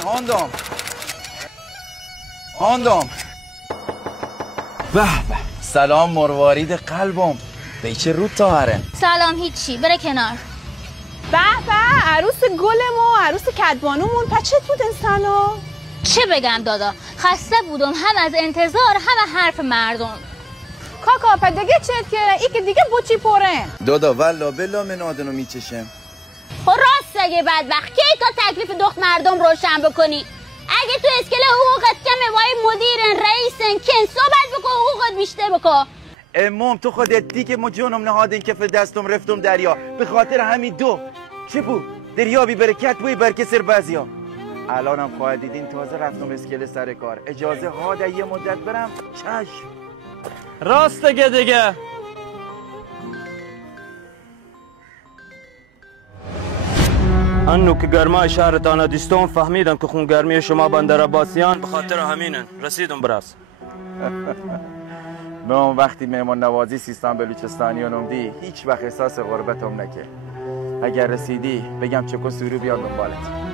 هاندم به به. سلام مروارید قلبم. به چه رو تاهره؟ سلام هیچی، بره کنار. به به، عروس گلم و عروس کدبانومون پچت بود انسانو. چه بگم دادا، خسته بودم هم از انتظار هم حرف مردم. کاکا پدگه چت که ای که دیگه بوچی پره. دادا والا بلا من آدنو میچشم. خب راست اگه بدبخت کی تا تکلیف دخت مردم روشن بکنی؟ اگه تو اسکله حقوقت کمه وای مدیرن رئیسن کن صحبت بکن حقوقت بیشتر بکن. امام تو خودت دی که ما جونم نهادین که دستم رفتم دریا به خاطر همین دو چی بود؟ دریا بی برکت بوی برکه سر بعضیا. الانم خواهد دیدین تازه رفتم اسکله سر کار. اجازه ها ده یه مدت برم؟ چشم. راست دیگه انو که گرمای شهرتان دیستون فهمیدم که خونگرمی شما بندر عباسیان به خاطر همینن. رسیدم براس. من وقتی مهمان نوازی سیستان بلوچستانی اونم دی هیچ وقت احساس غربتم نکرد. اگر رسیدی بگم چکو سورو بیان دنبالت.